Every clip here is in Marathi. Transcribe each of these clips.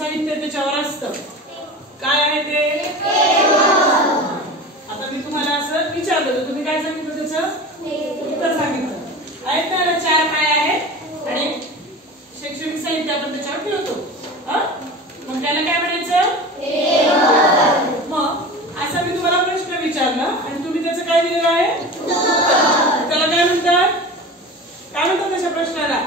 साहित्य त्याच्यावर असतं. काय आहे ते? आता मी तुम्हाला असं विचारलं तर तुम्ही काय सांगितलं? त्याचं उत्तर सांगितलं. आहेत ना, 4 पाय आहेत आणि शैक्षणिक साहित्य आपण त्याच्यावर ठेवतो. मग त्याला काय म्हणायचं? मग असा मी तुम्हाला प्रश्न विचारला आणि तुम्ही त्याचं काय दिलेलं आहे? त्याला काय म्हणतात? काय म्हणतात त्याच्या प्रश्नाला?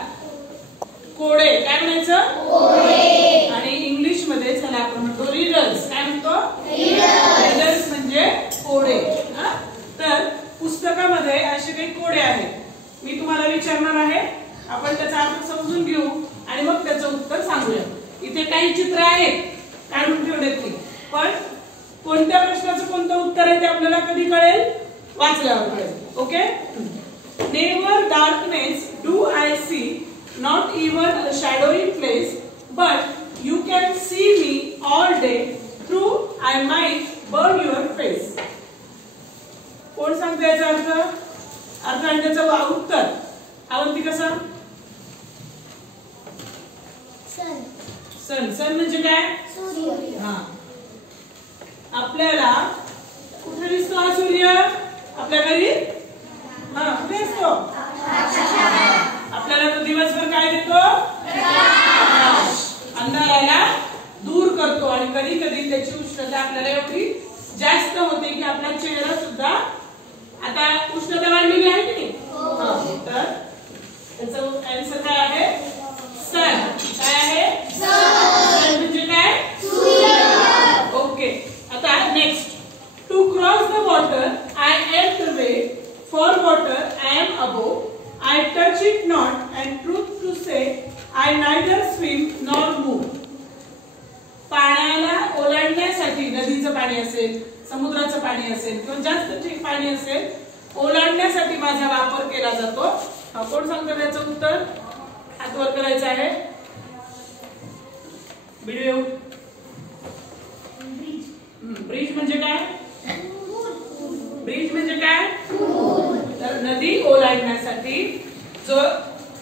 कोडे. काय म्हणायचं? कोडे. आणि इंग्लिश मध्ये चला आपण म्हणतो रीडर्स. काय म्हणतो? रीडर्स म्हणजे कोडे. तर पुस्तकामध्ये असे काही कोडे आहेत. मी तुम्हाला विचारणार आहे, आपण त्याचा अर्थ समजून घेऊ आणि मग त्याचं उत्तर सांगूया. इथे काही चित्र आहेत काढून ठेवलेत ती, पण कोणत्या प्रश्नाचं कोणतं उत्तर आहे ते आपल्याला कधी कळेल? वाचल्यावर कळेल. Okay. Never darkness do I see, not even a shadowy place, but you can see me all day, through I might burn your face. कोण सांगते याचा अर्थ? अर्थ आणि त्याचं उत्तर. अवंती कसा? सन. सन म्हणजे काय? सूर्य. हा. आपल्याला कुठे दिसतो हा सूर्य? आपल्या घरी. कुठे असतो? आपल्याला तो दिवसभर काय देतो? अंधाराला दूर करतो आणि कधी कधी त्याची उष्णता आपल्याला एवढी जास्त होते की आपला चेहरा सुद्धा, आता उष्णता वाढलेली आहे की नाही? तर त्याचं आन्सर काय आहे? सन. काय आहे? सन म्हणजे काय? सूर्य. ओके. आता next. To cross the water I am the way, for water I am above, I touch it not, and truth to say I neither swim nor move. पाण्याला ओलांडण्यासाठी, नदीचं पाणी असेल, समुद्राचं पाणी असेल किंवा जास्त पाणी असेल, ओलांडण्यासाठी माझा वापर केला जातो. कोण सांगतो त्याचं उत्तर? हात वर करायचं आहे. व्हिडिओ. ब्रिज म्हणजे काय? ब्रिज म्हणजे काय? तर नदी ओलांडण्यासाठी जो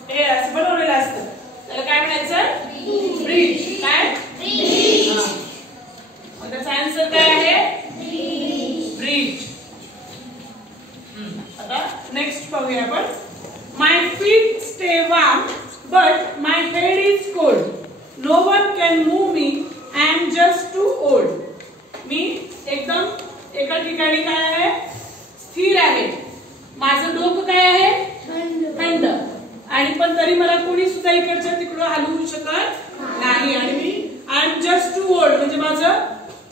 हे असं बनवलेलं असतं त्याला काय म्हणायचं? ब्रिज. काय? मग त्याचा आन्सर काय आहे? ब्रिज. आता नेक्स्ट पाहूया आपण. My feet stay warm but my head is cold, no one can move me, I am just too old. मी एकदम एका ठिकाणी काय आहे? स्थिर आहे. माझं डोकं काय आहे? थंड. आणि पण तरी मला कोणी सुद्धा इकडच्या तिकडं हलवू शकत नाही. आणि मी I am just too old म्हणजे माझं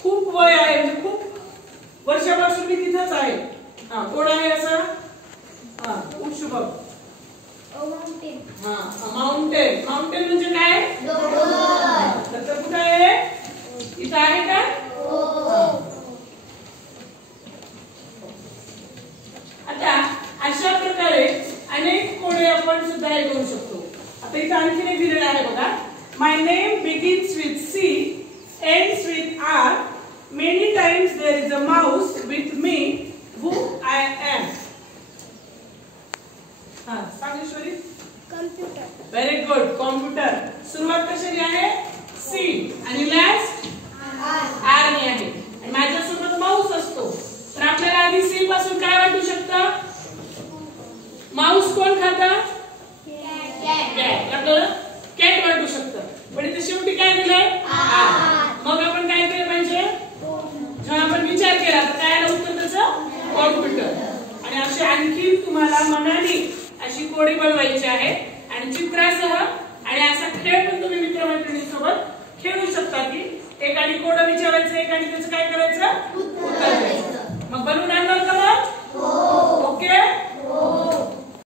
खूप वय आहे, म्हणजे खूप वर्षापासून मी तिथंच आहे. कोण आहे असं? शुभम. माउंटेन. माउंटेन म्हणजे काय? तर कुठं आहे? इथं आहे का? आता अशा प्रकारे अनेक कोडे आपण सुद्धा हे करू शकतो. आता इथं आणखीन एक दिलेलं आहे बघा. My name begins with C, ends with R, many times there is a mouse with me, who I am. Sangeshwari. Computer. Very good. Computer. सुरुवात कशाने आहे? सी आणि लास्ट आर ने आहे. आणि माझ्यासोबत माऊस असतो. तर आपल्याला आधी सी पासून काय वाटू शकतं? माऊस कोण खातं? कॅट. आपल्याला कॅट वाटू शकतं. पण इथे शेवटी काय दिलंय? आर. मग आपण काय केलं पाहिजे? जेव्हा आपण विचार केला तर काय आलं उत्तर त्याचं? कॉम्प्युटर. आणि अशी आणखी तुम्हाला मनाने अशी कोडी बनवायची आहे आणि चित्रासह. आणि असा खेळ पण तुम्ही मित्रमैत्रिणींसोबत खेळू शकता की एकाने कोड विचारायचं, एकाने त्याचं काय करायचं?